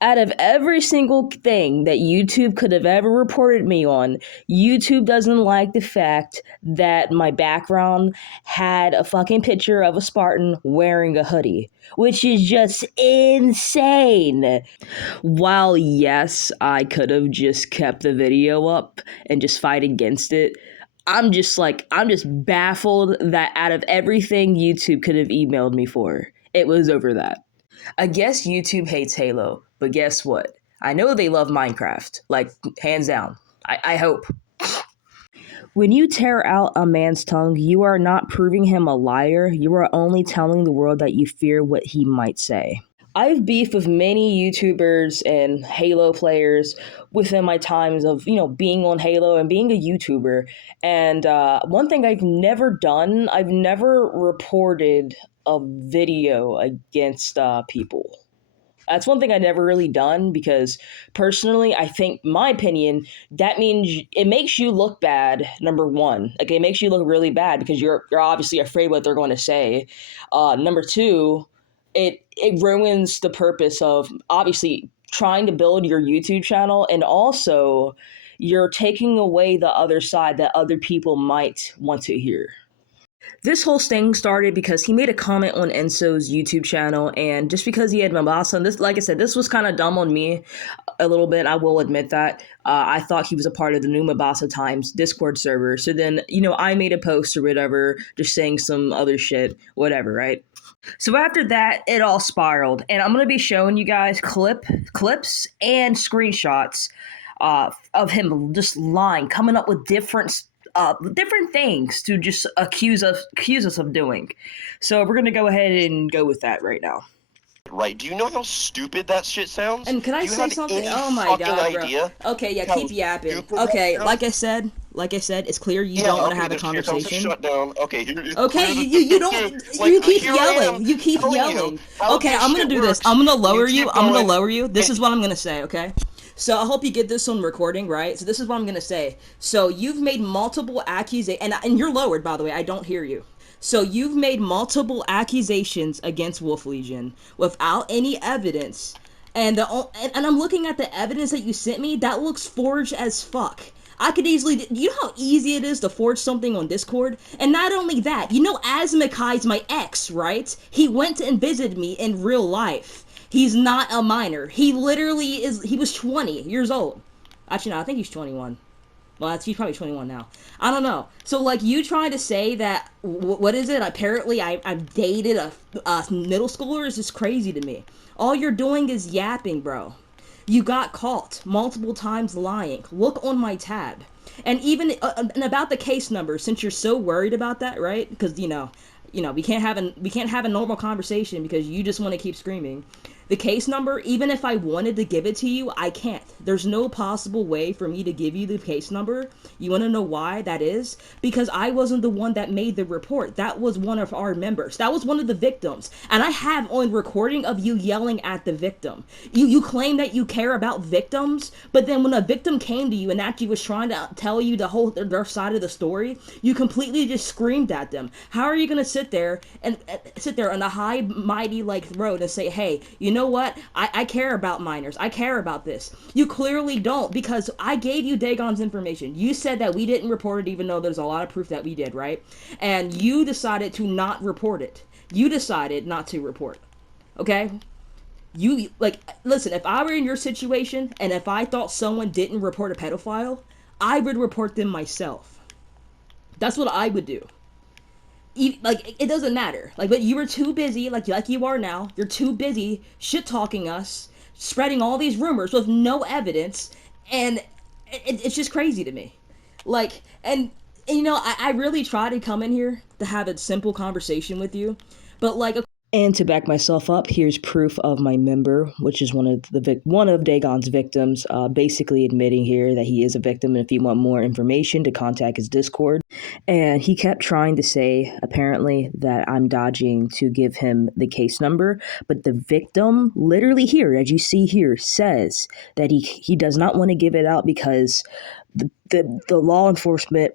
Out of every single thing that YouTube could have ever reported me on, YouTube doesn't like the fact that my background had a fucking picture of a Spartan wearing a hoodie, which is just insane. While, yes, I could have just kept the video up and just fight against it, I'm just baffled that out of everything YouTube could have emailed me for, it was over that. I guess YouTube hates Halo, but guess what? I know they love Minecraft, like, hands down. I hope. When you tear out a man's tongue, you are not proving him a liar. You are only telling the world that you fear what he might say. I've beefed with many YouTubers and Halo players within my times of, being on Halo and being a YouTuber. And one thing I've never done, I've never reported a video against people. That's one thing I never really done because personally, I think my opinion that means it makes you look bad. Number one, like it makes you look really bad because you're obviously afraid what they're going to say. Number two, it ruins the purpose of obviously trying to build your YouTube channel, and also you're taking away the other side that other people might want to hear. This whole thing started because he made a comment on Enso's YouTube channel, and just because he had Mabasa, and this, like I said, this was kind of dumb on me a little bit. I will admit that. I thought he was a part of the new Mabasa Times Discord server. So then, I made a post or whatever, just saying some other shit, whatever, right? So after that, it all spiraled, and I'm gonna be showing you guys clips and screenshots of him just lying, coming up with different things to just accuse us of doing. So we're gonna go ahead and go with that right now. Right? Do you know how stupid that shit sounds? And can I Do you say have something? any Oh my fucking god, bro. idea Okay, yeah, how keep yapping. stupid that Okay, sounds? like I said, it's clear you Yeah, don't want to okay, have a then here comes the conversation. shutdown. Okay, here is Okay, clear you don't. like, You keep here I am yelling. You keep telling you yelling. how Okay, this I'm gonna shit do this. works, I'm gonna and lower you. keep I'm gonna going, lower you. This and is what I'm gonna say. Okay. So I hope you get this on recording, right? So this is what I'm gonna say. So you've made multiple accusations, and you're lowered, by the way. I don't hear you. So you've made multiple accusations against Wolf Legion without any evidence, and and I'm looking at the evidence that you sent me. That looks forged as fuck. I could easily, you know how easy it is to forge something on Discord? And not only that, Azmakai's my ex, right? He went and visited me in real life. He's not a minor. He literally he was 20 years old. Actually, no, I think he's 21. Well, he's probably 21 now. I don't know. So, like, you trying to say that, what is it? Apparently, I've dated a middle schooler is just crazy to me. All you're doing is yapping, bro. You got caught multiple times lying. Look on my tab. And even and about the case number, since you're so worried about that, right? Because we can't have a normal conversation because you just want to keep screaming. The case number, even if I wanted to give it to you, I can't. There's no possible way for me to give you the case number. You want to know why that is? Because I wasn't the one that made the report. That was one of our members. That was one of the victims. And I have on recording of you yelling at the victim. You claim that you care about victims, but then when a victim came to you and actually was trying to tell you their side of the story, you completely just screamed at them. How are you going to sit there on a high, mighty road and say, hey, you know what? I care about minors. I care about this. You clearly don't, because I gave you Dagon's information. You said that we didn't report it, even though there's a lot of proof that we did, right? And you decided to not report it. You decided not to report. Okay? Listen, if I were in your situation and if I thought someone didn't report a pedophile, I would report them myself. That's what I would do. It doesn't matter. But you were too busy, like you are now. You're too busy shit-talking us, spreading all these rumors with no evidence, and it's just crazy to me. I really try to come in here to have a simple conversation with you, but and to back myself up, here's proof of my member, which is one of Dagon's victims, basically admitting here that he is a victim, and if you want more information, to contact his Discord. And he kept trying to say, apparently, that I'm dodging to give him the case number, but the victim, literally here, as you see here, says that he does not want to give it out because the law enforcement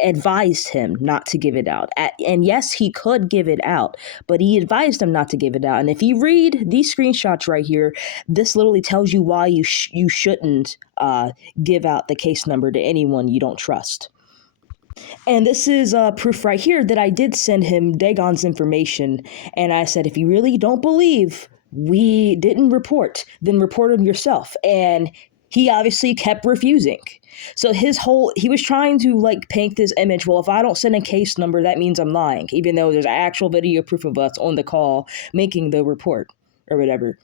advised him not to give it out. And yes, he could give it out, but he advised him not to give it out. And if you read these screenshots right here, this literally tells you why you shouldn't give out the case number to anyone you don't trust. And this is proof right here that I did send him Dagon's information. And I said, if you really don't believe we didn't report, then report him yourself. And he obviously kept refusing. So he was trying to like paint this image. Well, if I don't send a case number, that means I'm lying, even though there's actual video proof of us on the call making the report or whatever.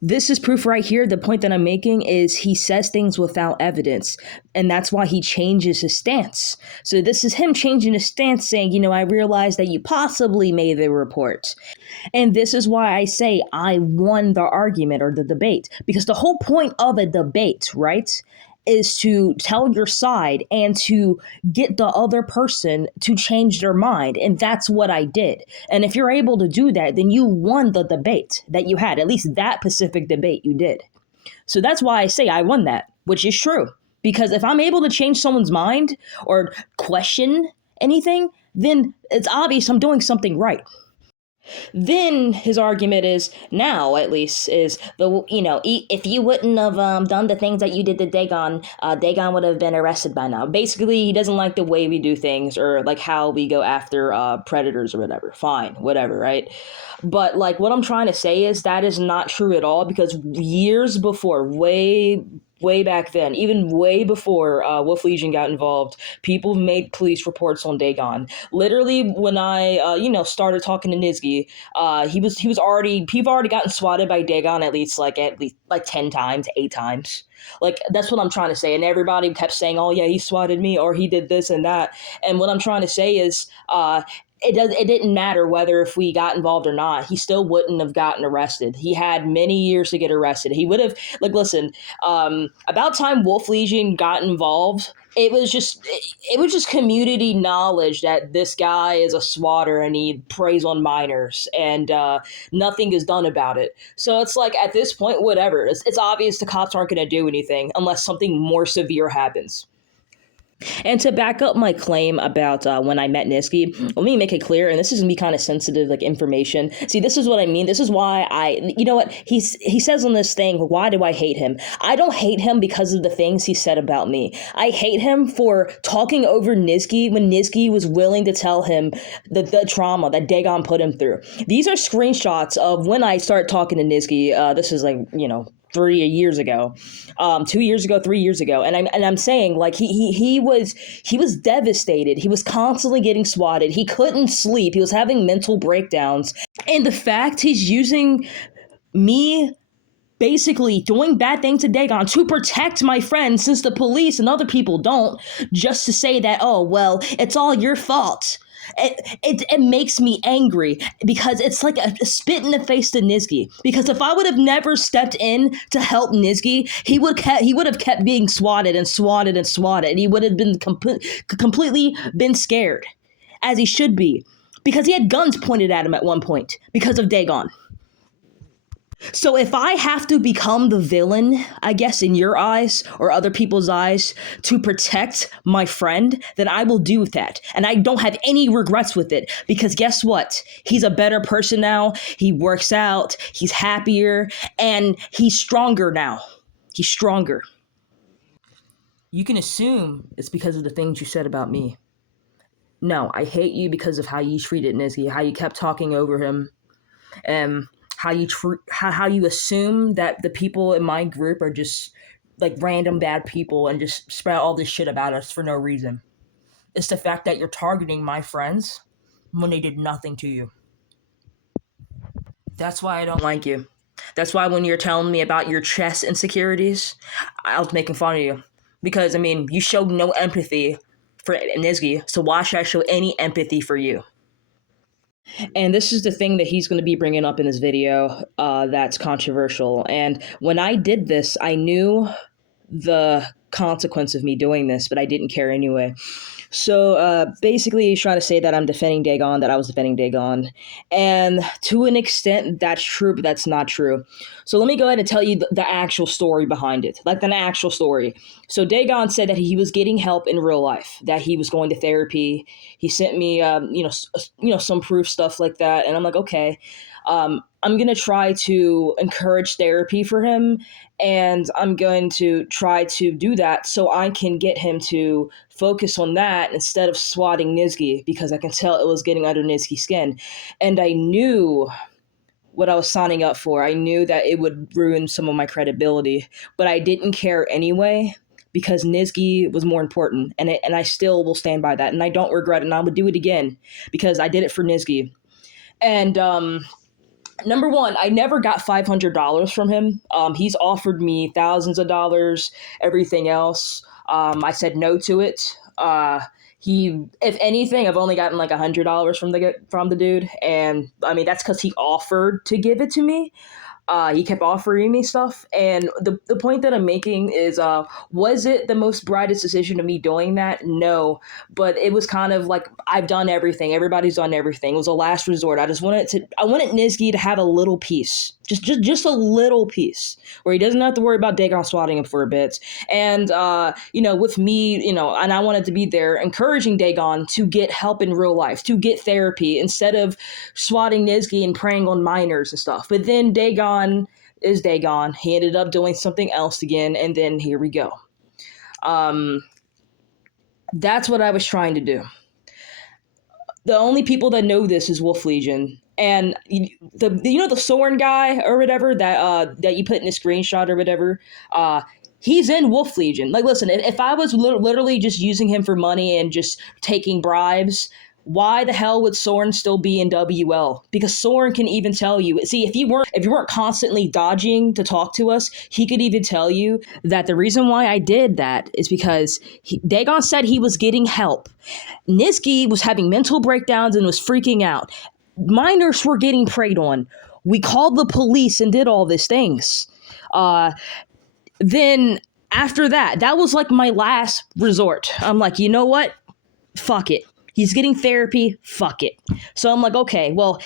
This is proof right here. The point that I'm making is he says things without evidence, and that's why he changes his stance. So this is him changing his stance, saying, I realize that you possibly made the report. And this is why I say I won the argument or the debate, because the whole point of a debate, right, is to tell your side and to get the other person to change their mind. And that's what I did. And if you're able to do that, then you won the debate that you had, at least that specific debate you did. So that's why I say I won that, which is true. Because if I'm able to change someone's mind or question anything, then it's obvious I'm doing something right. Then his argument is now, at least, is if you wouldn't have done the things that you did to Dagon, Dagon would have been arrested by now. Basically, he doesn't like the way we do things or like how we go after predators or whatever. Fine, whatever, right? But like what I'm trying to say is that is not true at all, because years before, way back then, even way before Wolf Legion got involved, people made police reports on Dagon. Literally, when I started talking to Nizgi, people already gotten swatted by Dagon at least like 10 times, 8 times. Like that's what I'm trying to say. And everybody kept saying, "Oh yeah, he swatted me," or he did this and that. And what I'm trying to say is, it didn't matter whether if we got involved or not. He still wouldn't have gotten arrested. He had many years to get arrested. He would have, like, listen, about time Wolf Legion got involved, it was just community knowledge that this guy is a swatter and he preys on minors, and nothing is done about it. So it's like at this point, whatever. It's obvious the cops aren't going to do anything unless something more severe happens. And to back up my claim about when I met Niski, let me make it clear, and this is going to be kind of sensitive, like information. See, this is what I mean. This is why you know what? He says on this thing, why do I hate him? I don't hate him because of the things he said about me. I hate him for talking over Niski when Niski was willing to tell him the trauma that Dagon put him through. These are screenshots of when I started talking to Niski. This is like, 3 years ago, 2 years ago, 3 years ago, and I'm saying like he was devastated. He was constantly getting swatted. He couldn't sleep. He was having mental breakdowns, and the fact he's using me basically doing bad things to Dagon to protect my friend, since the police and other people don't, just to say that, oh well, it's all your fault. It makes me angry, because it's like a spit in the face to Nizgi. Because if I would have never stepped in to help Nizgi, he would have kept being swatted and swatted and swatted, and he would have been completely been scared, as he should be, because he had guns pointed at him at one point because of Dagon. So if I have to become the villain, I guess in your eyes or other people's eyes, to protect my friend, then I will do that. And I don't have any regrets with it, because guess what? He's a better person now. He works out. He's happier, and he's stronger now. He's stronger. You can assume it's because of the things you said about me. No, I hate you because of how you treated Nizgi, how you kept talking over him, and how you assume that the people in my group are just like random bad people and just spread all this shit about us for no reason. It's the fact that you're targeting my friends when they did nothing to you. That's why I don't like you. That's why when you're telling me about your chest insecurities, I was making fun of you. Because, you showed no empathy for Nizgi, so why should I show any empathy for you? And this is the thing that he's going to be bringing up in this video that's controversial. And when I did this, I knew the consequence of me doing this, but I didn't care anyway. So basically, he's trying to say that I'm defending Dagon, that I was defending Dagon. And to an extent, that's true, but that's not true. So let me go ahead and tell you the actual story behind it, like the actual story. So Dagon said that he was getting help in real life, that he was going to therapy. He sent me, some proof, stuff like that. And I'm like, okay, I'm going to try to encourage therapy for him, and I'm going to try to do that so I can get him to focus on that instead of swatting Nizgi, because I can tell it was getting under Nizgi's skin. And I knew what I was signing up for. I knew that it would ruin some of my credibility, but I didn't care anyway because Nizgi was more important, and I still will stand by that, and I don't regret it, and I would do it again because I did it for Nizgi. And number one, I never got $500 from him. He's offered me thousands of dollars, everything else. I said no to it. If anything, I've only gotten like $100 from the dude, and I mean that's because he offered to give it to me. He kept offering me stuff, and the point that I'm making is, was it the most brightest decision of me doing that? No, but it was kind of like I've done everything. Everybody's done everything. It was a last resort. I wanted Nizgi to have a little piece, just a little piece, where he doesn't have to worry about Dagon swatting him for a bit. And with me, and I wanted to be there, encouraging Dagon to get help in real life, to get therapy instead of swatting Nizgi and preying on minors and stuff. But then Dagon is Dagon. He ended up doing something else again, and then here we go. That's what I was trying to do. The only people that know this is Wolf Legion. And the Soren guy or whatever that you put in the screenshot or whatever, he's in Wolf Legion. Like, listen, if I was literally just using him for money and just taking bribes, why the hell would Soren still be in WL? Because Soren can even tell you. See, if you weren't constantly dodging to talk to us, he could even tell you that the reason why I did that is because Dagon said he was getting help. Nizgi was having mental breakdowns and was freaking out. Minors were getting preyed on. We called the police and did all these things. Then after that was like my last resort. I'm like, you know what? Fuck it. He's getting therapy. Fuck it. So I'm like, okay, well,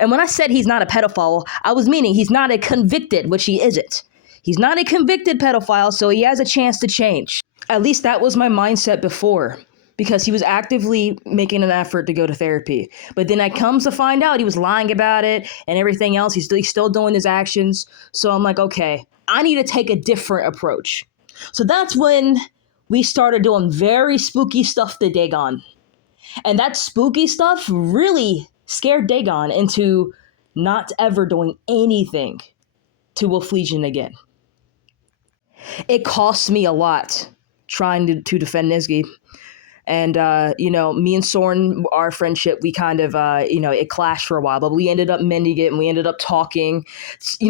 and when I said he's not a pedophile, I was meaning he's not a convicted, which he isn't. He's not a convicted pedophile, so he has a chance to change. At least that was my mindset before, because he was actively making an effort to go to therapy. But then I comes to find out he was lying about it and everything else. He's still doing his actions. So I'm like, okay, I need to take a different approach. So that's when we started doing very spooky stuff to Dagon. And that spooky stuff really scared Dagon into not ever doing anything to Wolf Legion again. It cost me a lot trying to defend Nizgi. And, me and Soren, our friendship, we kind of, it clashed for a while, but we ended up mending it and we ended up talking,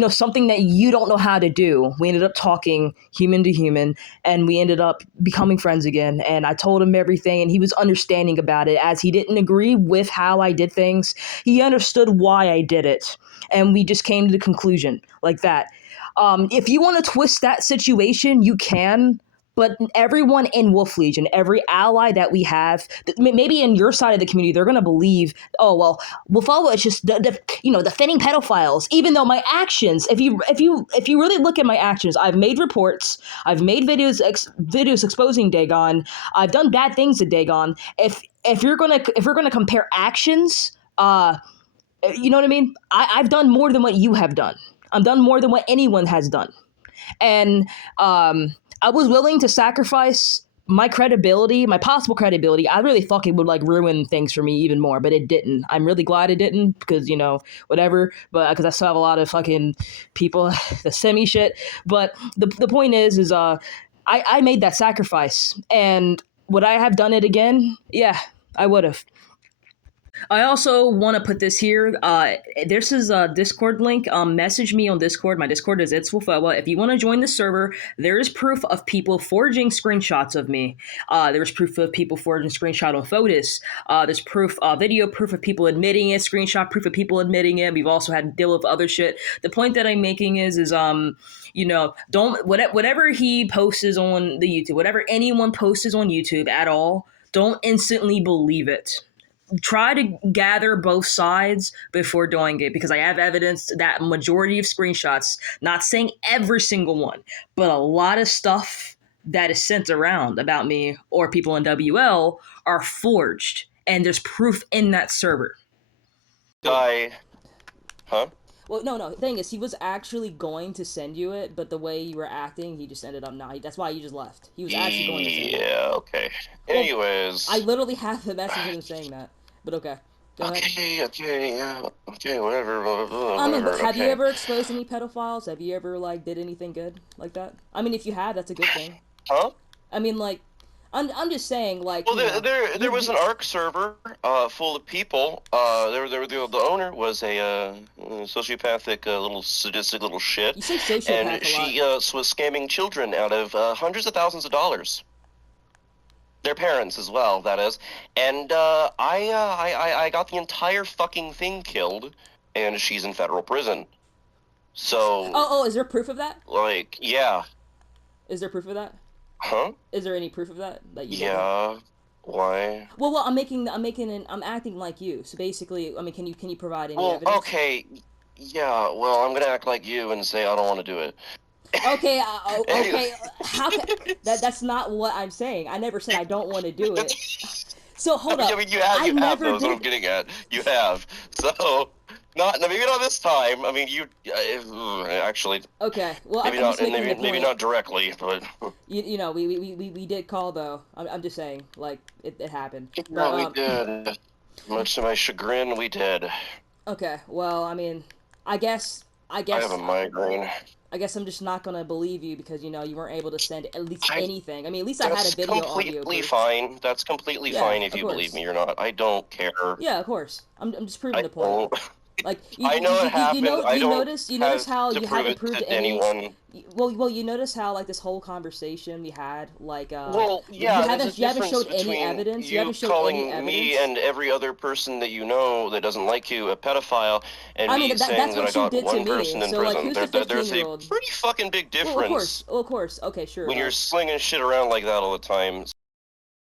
something that you don't know how to do. We ended up talking human to human, and we ended up becoming friends again. And I told him everything, and he was understanding about it. As he didn't agree with how I did things, he understood why I did it. And we just came to the conclusion like that. If you want to twist that situation, you can. But everyone in Wolf Legion, every ally that we have, maybe in your side of the community, they're going to believe, oh, well, Wolfola is just defending pedophiles. Even though my actions, if you really look at my actions, I've made reports, I've made videos exposing Dagon, I've done bad things to Dagon. If you're gonna compare actions, you know what I mean? I've done more than what you have done. I've done more than what anyone has done, and I was willing to sacrifice my credibility, my possible credibility. I really thought it would ruin things for me even more, but it didn't. I'm really glad it didn't because, whatever, but because I still have a lot of fucking people that send me shit. But the point is I made that sacrifice, and would I have done it again? Yeah, I would have. I also want to put this here. This is a Discord link. Message me on Discord. My Discord is itswolfella. If you want to join the server, there is proof of people forging screenshots of me. There's proof of people forging screenshot on Fotis. There's proof, video proof of people admitting it. Screenshot proof of people admitting it. We've also had to deal with other shit. The point that I'm making is don't whatever he posts on the YouTube, whatever anyone posts on YouTube at all, don't instantly believe it. Try to gather both sides before doing it, because I have evidence that majority of screenshots, not saying every single one, but a lot of stuff that is sent around about me or people in WL are forged, and there's proof in that server. Guy, huh? Well, no. The thing is, he was actually going to send you it, but the way you were acting, he just ended up not. That's why you just left. He was actually going to send it. Yeah, okay. Anyways. Well, I literally have the message of him saying that, but okay. Go ahead. Okay, yeah. Okay, whatever. I mean, but have you ever exposed any pedophiles? Have you ever, like, did anything good like that? I mean, if you have, that's a good thing. Huh? I mean, like, I'm just saying, like. Well, there was an ARC server full of people. The owner was a sociopathic, little sadistic little shit. You say sociopath and she was scamming children out of hundreds of thousands of dollars. Their parents as well, that is. And I got the entire fucking thing killed, and she's in federal prison. So. Oh, is there proof of that? Like, yeah. Is there proof of that? Huh? Is there any proof of that you Yeah. Know? Why? Well, I'm acting like you. So basically, I mean, can you provide any evidence? Okay. Yeah. Well, I'm gonna act like you and say I don't want to do it. Okay. Okay. How can that's not what I'm saying. I never said I don't want to do it. So hold up. I mean, you have those. What I'm getting at. You have. So. Maybe not this time. I mean, you actually. Okay, well, maybe not directly, but. You know, we did call though. I'm just saying, like it happened. No, we did. Much to my chagrin, we did. Okay, well, I mean, I guess. I have a migraine. I guess I'm just not gonna believe you because you weren't able to send at least anything. I mean, at least I had a video audio. That's completely fine. That's completely fine if you believe me or not. I don't care. Yeah, of course. I'm just proving the point. Like I know it happened. You notice how you haven't proved anyone. Well, you notice how like this whole conversation we had, like you haven't showed any evidence. You haven't showed any evidence. Me and every other person that you know that doesn't like you a pedophile, and I mean, me saying that I got one person in prison. There's a pretty fucking big difference. Well, of course. Okay, sure. When you're slinging shit around like that all the time.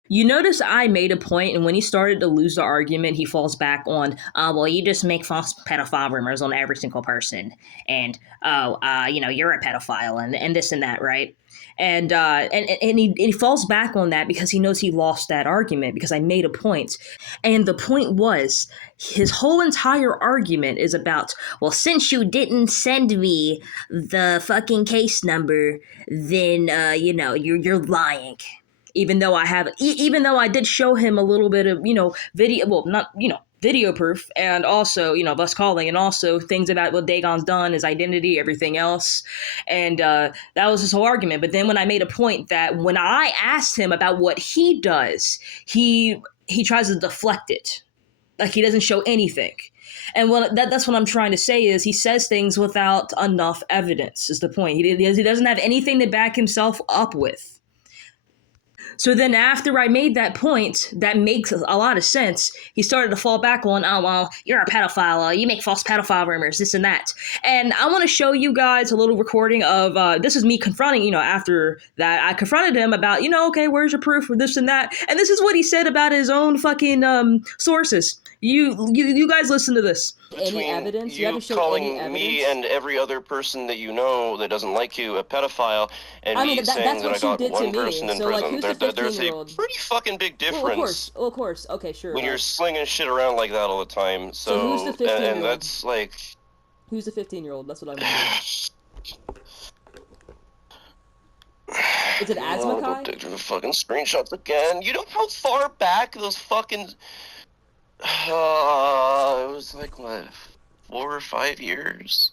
You notice I made a point, and when he started to lose the argument, he falls back on, well, you just make false pedophile rumors on every single person, and you're a pedophile, and this and that, right? And he falls back on that because he knows he lost that argument because I made a point. And the point was, his whole entire argument is about, well, since you didn't send me the fucking case number, then, you're lying. Even though I did show him a little bit of, video, well, not, video proof, and also, us calling, and also things about what Dagon's done, his identity, everything else. And that was his whole argument. But then when I made a point that when I asked him about what he does, he tries to deflect it. Like he doesn't show anything. And that's what I'm trying to say is he says things without enough evidence is the point. He doesn't have anything to back himself up with. So then after I made that point, that makes a lot of sense, he started to fall back on, oh, well, you're a pedophile, you make false pedophile rumors, this and that. And I want to show you guys a little recording of, this is me confronting, after that, I confronted him about, okay, where's your proof for this and that? And this is what he said about his own fucking sources. You guys listen to this. Any evidence? You haven't showed any evidence? Me and every other person that you know that doesn't like you a pedophile, and me saying that I got one person in prison. There's a pretty fucking big difference. Well, of course. Okay, sure. When you're slinging shit around like that all the time. So who's the 15-year-old? And that's like. Who's the 15-year-old? That's what I'm wondering. Is it Asthma Kai? Go dig through the fucking screenshots again. You know how far back those fucking. It was like, what, 4 or 5 years?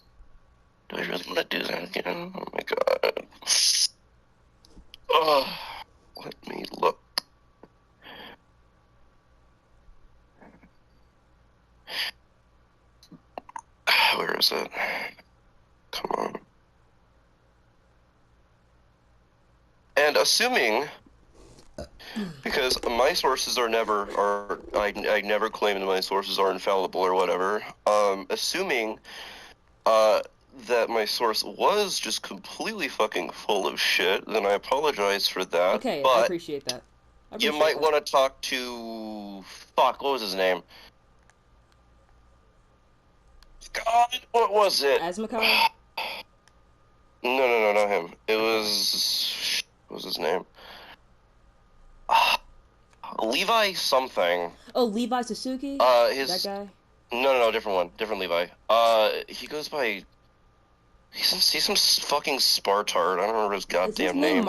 Do I really want to do that again? Oh my god. Let me look. is it? Come on. And assuming, because my sources I never claim that my sources are infallible or whatever. Assuming that my source was just completely fucking full of shit, then I apologize for that. Okay, but I appreciate that. You might want to talk to... Fuck, what was his name? God, what was it? Asmakai? No, not him. It was... What was his name? Levi something. Oh, Levi Suzuki? That guy? No, different one. Different Levi. He goes by... He's some fucking Spartard. I don't remember his goddamn name.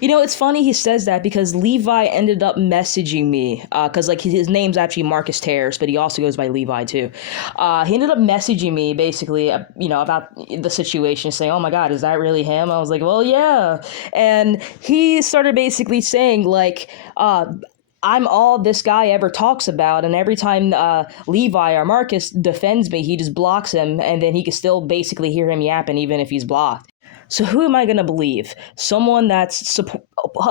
You know, it's funny he says that because Levi ended up messaging me, because like his name's actually Marcus Terrace, but he also goes by Levi too. He ended up messaging me basically, about the situation, saying, "Oh my God, is that really him?" I was like, "Well, yeah," and he started basically saying like, I'm all this guy ever talks about, and every time Levi or Marcus defends me, he just blocks him, and then he can still basically hear him yapping even if he's blocked. So who am I going to believe? Someone that's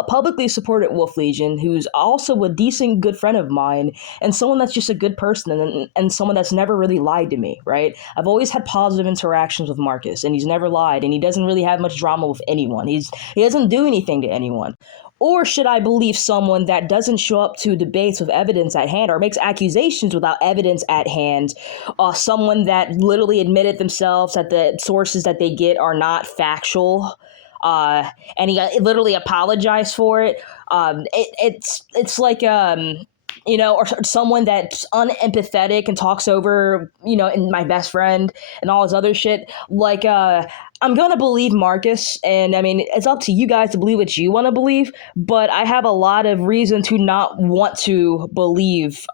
publicly supported Wolf Legion, who's also a decent good friend of mine, and someone that's just a good person, and someone that's never really lied to me, right? I've always had positive interactions with Marcus, and he's never lied, and he doesn't really have much drama with anyone. He doesn't do anything to anyone. Or should I believe someone that doesn't show up to debates with evidence at hand or makes accusations without evidence at hand? Someone that literally admitted themselves that the sources that they get are not factual. And he literally apologized for it. It's like or someone that's unempathetic and talks over, and my best friend and all his other shit. Like, I'm gonna believe Marcus, and I mean, it's up to you guys to believe what you want to believe. But I have a lot of reason to not want to believe,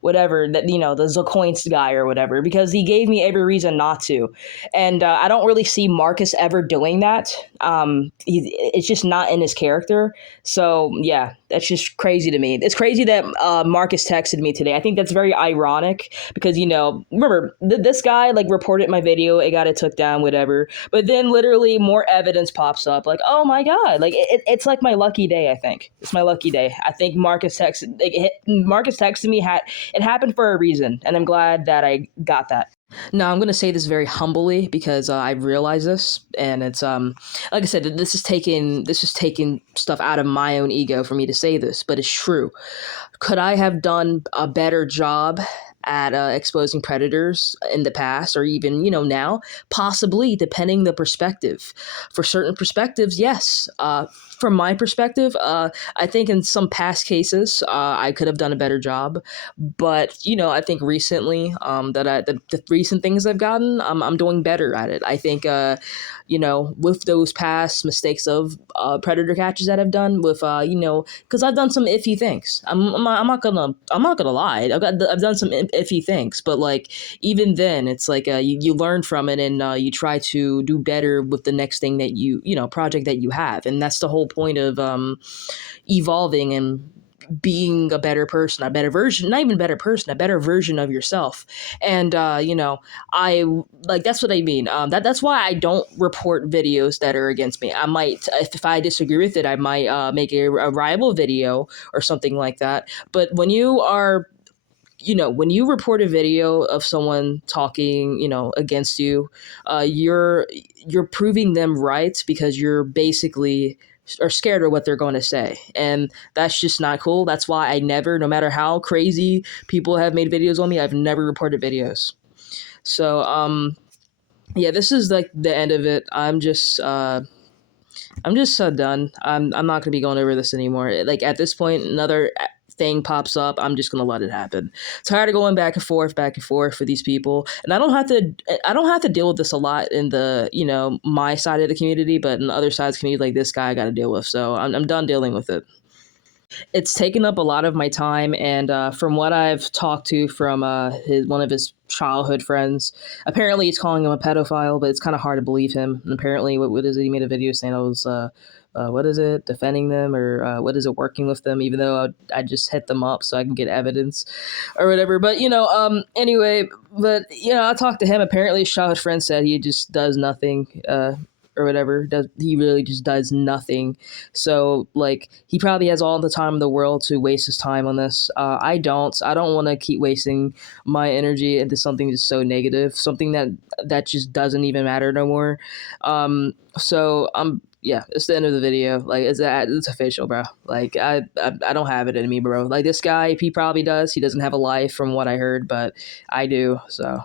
whatever that the Zacoinst guy or whatever, because he gave me every reason not to, and I don't really see Marcus ever doing that. It's just not in his character. So yeah, that's just crazy to me. It's crazy that Marcus texted me today. I think that's very ironic because remember this guy like reported my video, it got it took down, whatever. But then literally more evidence pops up. Like, oh my God, like it's like my lucky day. I think it's my lucky day. I think Marcus texted me. It happened for a reason, and I'm glad that I got that. No, I'm going to say this very humbly because I realize this, and it's like I said, this is taking stuff out of my own ego for me to say this, but it's true. Could I have done a better job at exposing predators in the past, or even now? Possibly, depending the perspective. For certain perspectives, yes. From my perspective, I think in some past cases, I could have done a better job. But I think recently, the recent things I've gotten, I'm doing better at it. I think, with those past mistakes of predator catches that I've done, with because I've done some iffy things. I'm not gonna lie. I've done some iffy things, but like even then, it's like you learn from it, and you try to do better with the next thing that project that you have, and that's the whole point of evolving and being a better person, a better version, not even a better person, a better version of yourself. And I like that's what I mean. That's why I don't report videos that are against me. I might, if I disagree with it, I might make a rival video or something like that. But when you are when you report a video of someone talking, against you, you're proving them right because you're basically are scared of what they're going to say, and that's just not cool. That's why I never, no matter how crazy people have made videos on me, I've never reported videos. So yeah, this is like the end of it. I'm just done. I'm not gonna be going over this anymore. Like at this point, another thing pops up, I'm just gonna let it happen. Tired of going back and forth for these people, and I don't have to deal with this a lot in the my side of the community, but in the other side's community, like this guy, I got to deal with. So I'm done dealing with it. It's taken up a lot of my time, and from what I've talked to from one of his childhood friends, apparently he's calling him a pedophile, but it's kind of hard to believe him. And apparently, what is it? He made a video saying I was what is it, defending them, or what is it, working with them, even though I just hit them up so I can get evidence or whatever. But anyway, but I talked to him. Apparently, his friend said he just does nothing. Or whatever, he really just does nothing. So like he probably has all the time in the world to waste his time on this. I don't want to keep wasting my energy into something just so negative, something that just doesn't even matter no more. So yeah, it's the end of the video. Like it's official, bro. Like I don't have it in me, bro. Like this guy, he probably does. He doesn't have a life from what I heard, but I do. So